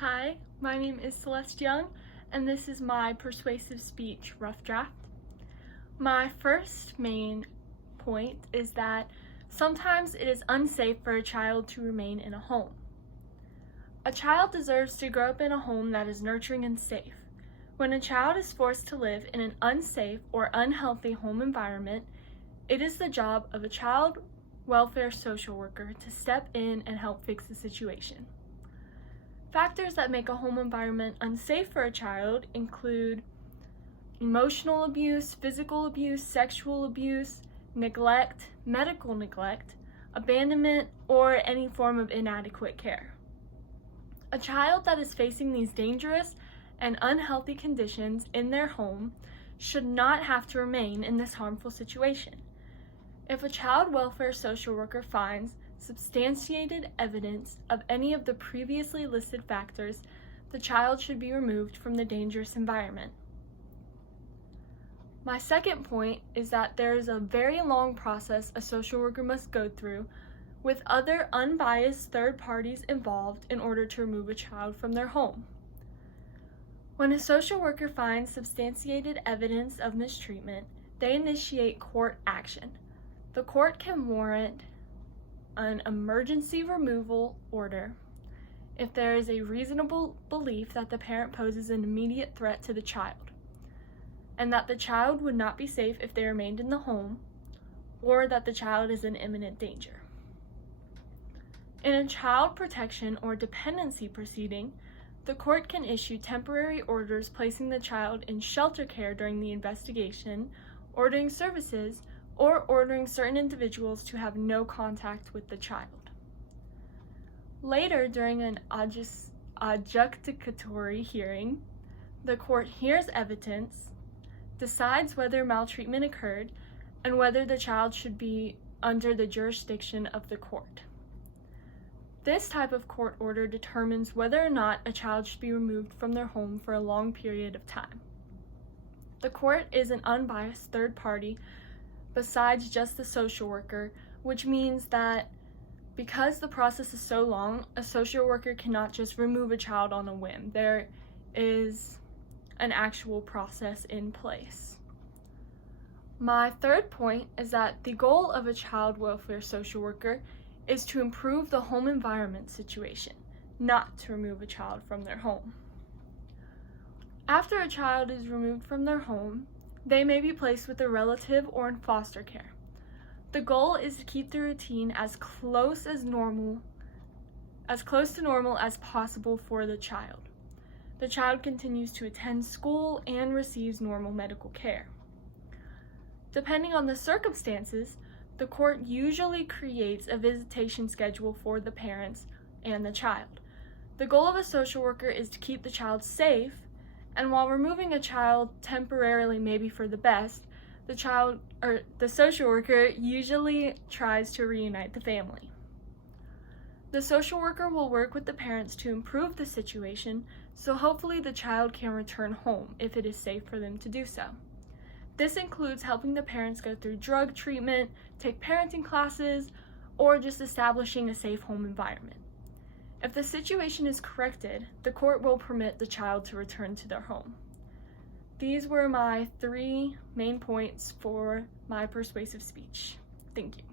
Hi, my name is Celeste Young, and this is my persuasive speech rough draft. My first main point is that sometimes it is unsafe for a child to remain in a home. A child deserves to grow up in a home that is nurturing and safe. When a child is forced to live in an unsafe or unhealthy home environment, it is the job of a child welfare social worker to step in and help fix the situation. Factors that make a home environment unsafe for a child include emotional abuse, physical abuse, sexual abuse, neglect, medical neglect, abandonment, or any form of inadequate care. A child that is facing these dangerous and unhealthy conditions in their home should not have to remain in this harmful situation. If a child welfare social worker finds substantiated evidence of any of the previously listed factors, the child should be removed from the dangerous environment. My second point is that there is a very long process a social worker must go through with other unbiased third parties involved in order to remove a child from their home. When a social worker finds substantiated evidence of mistreatment, they initiate court action. The court can warrant an emergency removal order if there is a reasonable belief that the parent poses an immediate threat to the child, and that the child would not be safe if they remained in the home, or that the child is in imminent danger. In a child protection or dependency proceeding, the court can issue temporary orders placing the child in shelter care during the investigation, ordering services, or ordering certain individuals to have no contact with the child. Later, during an adjudicatory hearing, the court hears evidence, decides whether maltreatment occurred, and whether the child should be under the jurisdiction of the court. This type of court order determines whether or not a child should be removed from their home for a long period of time. The court is an unbiased third party besides just the social worker, which means that because the process is so long, a social worker cannot just remove a child on a whim. There is an actual process in place. My third point is that the goal of a child welfare social worker is to improve the home environment situation, not to remove a child from their home. After a child is removed from their home, they may be placed with a relative or in foster care. The goal is to keep the routine as close to normal as possible for the child. The child continues to attend school and receives normal medical care. Depending on the circumstances, the court usually creates a visitation schedule for the parents and the child. The goal of a social worker is to keep the child safe, and while removing a child temporarily may be for the best, the social worker usually tries to reunite the family. The social worker will work with the parents to improve the situation, so hopefully the child can return home if it is safe for them to do so. This includes helping the parents go through drug treatment, take parenting classes, or just establishing a safe home environment. If the situation is corrected, the court will permit the child to return to their home. These were my 3 main points for my persuasive speech. Thank you.